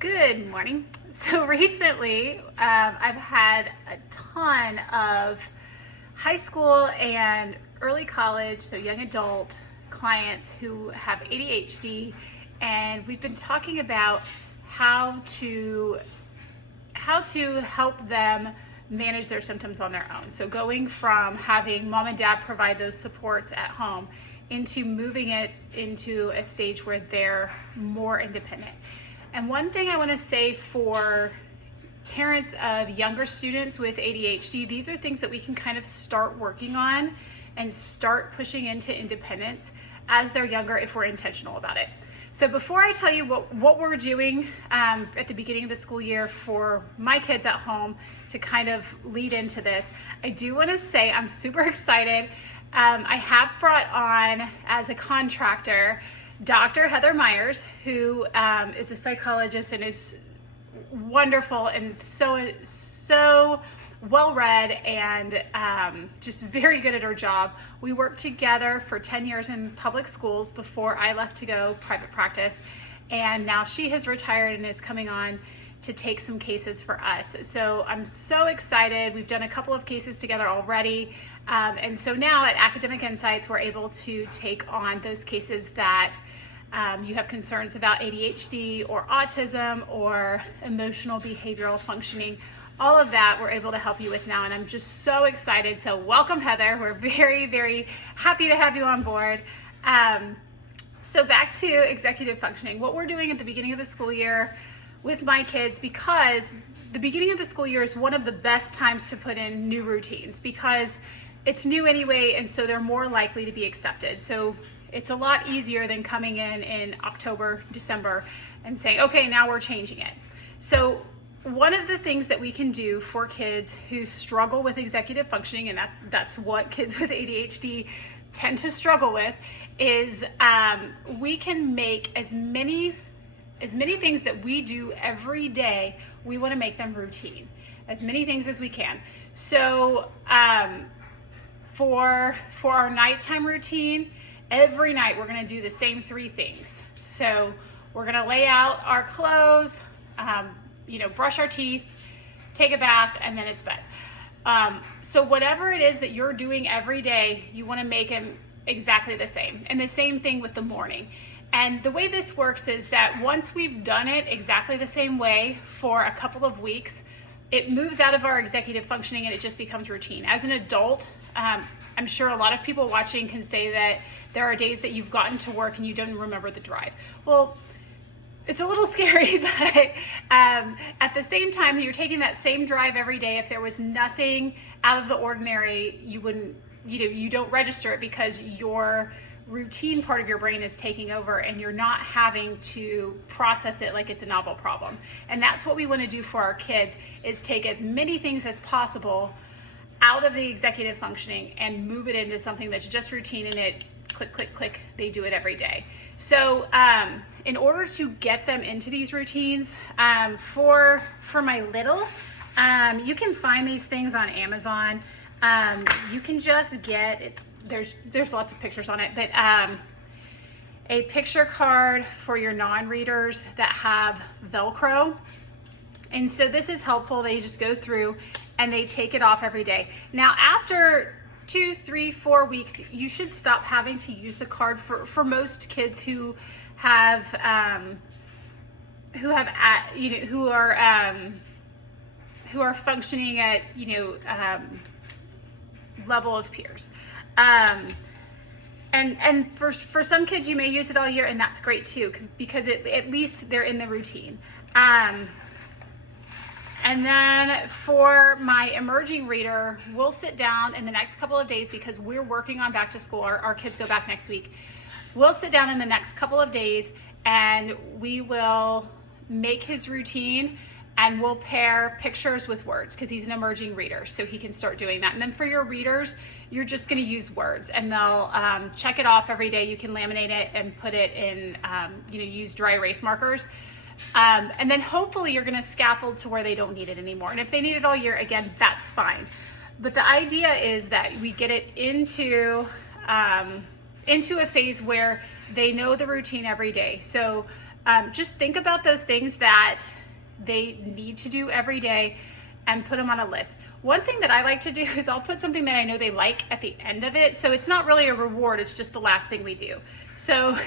Good morning. So recently, I've had a ton of high school and early college, so young adult clients who have ADHD, and we've been talking about how to help them manage their symptoms on their own. So going from having mom and dad provide those supports at home into moving it into a stage where they're more independent. And one thing I want to say for parents of younger students with ADHD, these are things that we can kind of start working on and start pushing into independence as they're younger if we're intentional about it. So before I tell you what we're doing at the beginning of the school year for my kids at home to kind of lead into this, I do want to say I'm super excited. I have brought on as a contractor Dr. Heather Myers, who is a psychologist and is wonderful and so well-read and just very good at her job. We worked together for 10 years in public schools before I left to go private practice, and now she has retired and is coming on to take some cases for us. So I'm so excited. We've done a couple of cases together already. And so now at Academic Insights, we're able to take on those cases that you have concerns about ADHD or autism or emotional behavioral functioning. All of that we're able to help you with now, and I'm just so excited. So welcome, Heather. We're very, very happy to have you on board. So back to executive functioning. What we're doing at the beginning of the school year with my kids, because the beginning of the school year is one of the best times to put in new routines because it's new anyway, and so they're more likely to be accepted. So it's a lot easier than coming in October, December and saying, okay, now we're changing it. So one of the things that we can do for kids who struggle with executive functioning, and that's what kids with ADHD tend to struggle with, is we can make as many things that we do every day, we want to make them routine, as many things as we can. So for our nighttime routine, every night we're going to do the same three things. So we're going to lay out our clothes, brush our teeth, take a bath, and then it's bed. So whatever it is that you're doing every day, you want to make them exactly the same. And the same thing with the morning. And the way this works is that once we've done it exactly the same way for a couple of weeks, it moves out of our executive functioning and it just becomes routine. As an adult, I'm sure a lot of people watching can say that there are days that you've gotten to work and you don't remember the drive. Well, it's a little scary, but at the same time, you're taking that same drive every day. If there was nothing out of the ordinary, you don't register it because your routine part of your brain is taking over and you're not having to process it like it's a novel problem. And that's what we want to do for our kids, is take as many things as possible out of the executive functioning and move it into something that's just routine, and it click, click, click, they do it every day. So in order to get them into these routines, for my little, you can find these things on Amazon. You can just get it. There's lots of pictures on it, but a picture card for your non-readers that have Velcro. And so this is helpful. They just go through and they take it off every day. Now, after 2, 3, 4 weeks, you should stop having to use the card for most kids who are functioning at level of peers. And for some kids, you may use it all year, and that's great too, because at least they're in the routine. And then for my emerging reader, we'll sit down in the next couple of days because we're working on back to school. Our kids go back next week. We'll sit down in the next couple of days and we will make his routine, and we'll pair pictures with words because he's an emerging reader, so he can start doing that. And then for your readers, you're just going to use words, and they'll check it off every day. You can laminate it and put it in, use dry erase markers. And then hopefully you're going to scaffold to where they don't need it anymore. And if they need it all year, again, that's fine. But the idea is that we get it into a phase where they know the routine every day. So just think about those things that they need to do every day and put them on a list. One thing that I like to do is I'll put something that I know they like at the end of it. So it's not really a reward, it's just the last thing we do. So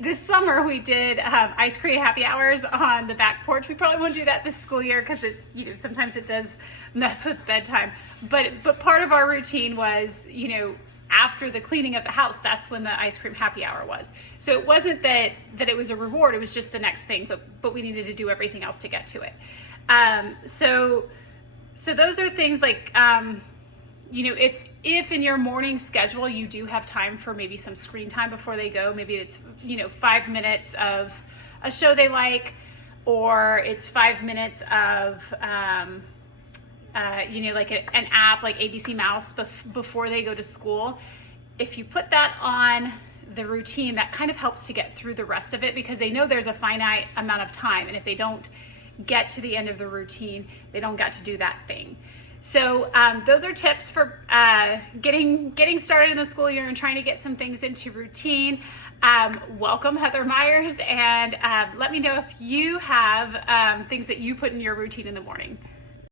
this summer we did ice cream happy hours on the back porch. We probably won't do that this school year because sometimes it does mess with bedtime. But part of our routine was, after the cleaning of the house, that's when the ice cream happy hour was. So it wasn't that it was a reward, it was just the next thing, but we needed to do everything else to get to it. So those are things like, if in your morning schedule you do have time for maybe some screen time before they go, maybe it's 5 minutes of a show they like, or it's 5 minutes of like an app like ABC Mouse before they go to school. If you put that on the routine, that kind of helps to get through the rest of it, because they know there's a finite amount of time, and if they don't get to the end of the routine, they don't get to do that thing. So those are tips for getting started in the school year and trying to get some things into routine. Welcome, Heather Myers, and let me know if you have things that you put in your routine in the morning.